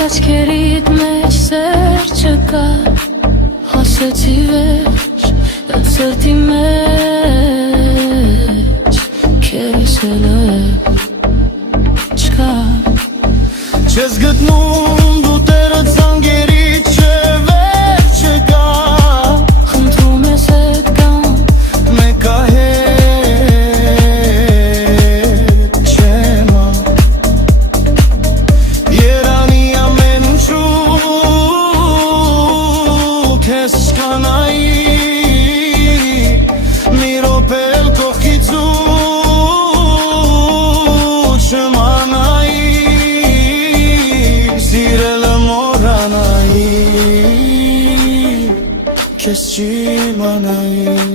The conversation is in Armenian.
աչքերիդ մեջ սեր չկա, ասեցի վեր, այդ սրտի մեջ քեզ հելը չկա։ Չես գտնում դու տերը ծանգերիդ չէ վեր չկա, խնդրում ես հետ կամ մեկա հետ չեմա, երանի ամեն ինչու քեզ չկանայի, մի րոպե էլ կողքից ու չմանայի, սիրելը մոռանայի, քեզ չիմանայի։